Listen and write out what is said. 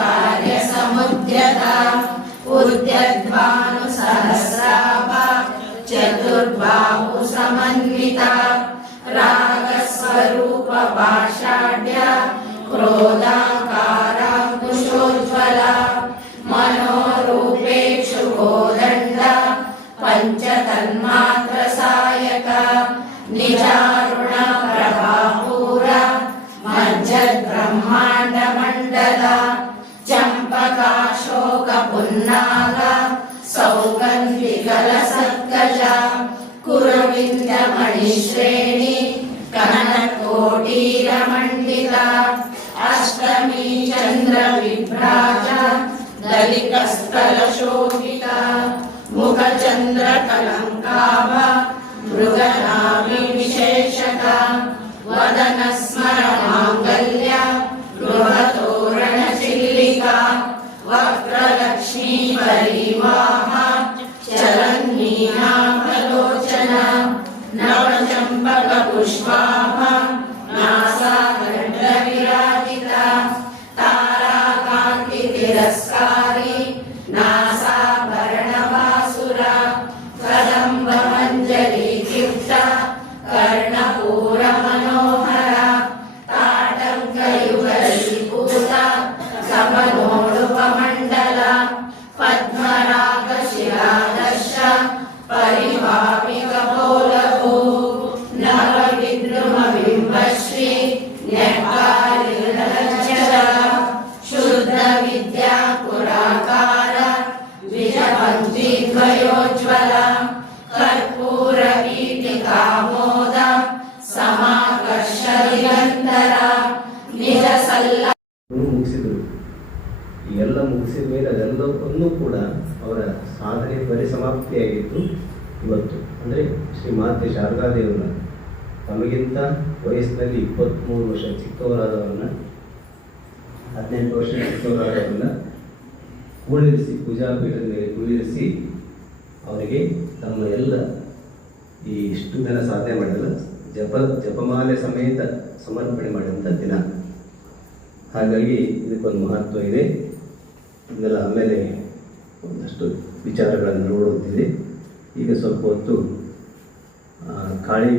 कार्य-समुद्यता उद्यद्भानुसहस्राभा चतुर्बाहु समन्विता रागस्वरूपपाषाढ्या क्रोधाकाराङ्कुशोज्ज्वला मनोरूपेक्षु कोदण्डा पञ्चतन्मात्रसायका निजारुणप्रभापूरा मज्जद्ब्रह्माण्डमण्डला चम्पकाशोकपुन्नागा सौगन्धिकलसत्कजा कुरविन्दमणिश्रेणी कनककोटीरमण्डिता अष्टमी चन्द्रविभ्राजा दलितस्थलशोभिता मुखचन्द्रकलङ्काभा मृगनाभिविशेषका वदनस्मरमाङ्गल्या गृहतोरणचिल्लिका वक्रलक्ष्मी परिवाहा चलन्मीनाभलोचना नवचम्पकपुष्पाभा नासागण्डविराजिता ताराकान्तितिरस्कारी नासाभरणवासुरा कदम्बमञ्जरीयुक्ता कर्णपूरमनोहरा ताटङ्कयुगलीभूता कमलोडुपमण्डला पद्मरागशिरादर्श परिभाविकपोलभू नवविद्रुमबिम्बश्री न्यक्कारिलज्जला शुद्धविद्या पुराकार द्विजपङ्क्तिद्वयोज्ज्वला कर्पूरवीटिकामोद समाकर्षनिरन्तर ನಿಜ ಸಲ್ಲ ಮುಗಿಸಿದರು. ಈ ಎಲ್ಲ ಮುಗಿಸಿದ ಮೇಲೆ ಅದೆಲ್ಲವನ್ನೂ ಕೂಡ ಅವರ ಸಾಧನೆ ಪರಿಸಮಾಪ್ತಿಯಾಗಿತ್ತು. ಇವತ್ತು ಅಂದರೆ ಶ್ರೀ ಮಾತೆ ಶಾರದಾದೇವರ ತಮಗಿಂತ ವಯಸ್ಸಿನಲ್ಲಿ 23 ವರ್ಷ ಚಿಕ್ಕವರಾದವರನ್ನ 18 ವರ್ಷ ಚಿಕ್ಕವರಾದವರನ್ನ ಕುಳ್ಳಿರಿಸಿ ಪೂಜಾಪೀಠದ ಮೇಲೆ ಕುಳ್ಳಿರಿಸಿ ಅವರಿಗೆ ತಮ್ಮ ಎಲ್ಲ ಈ ಇಷ್ಟು ದಿನ ಸಾಧನೆ ಮಾಡಿದಲ್ಲ ಜಪಮಾಲೆ ಸಮೇತ ಸಮರ್ಪಣೆ ಮಾಡಿದಂಥ ದಿನ. ಹಾಗಾಗಿ ಇದಕ್ಕೊಂದು ಮಹತ್ವ ಇದೆ. ಇದೆಲ್ಲ ಆಮೇಲೆ ಒಂದಷ್ಟು ವಿಚಾರಗಳನ್ನು ನೋಡುತ್ತಿದೆ. ಈಗ ಸ್ವಲ್ಪ ಹೊತ್ತು ಕಾಳಿ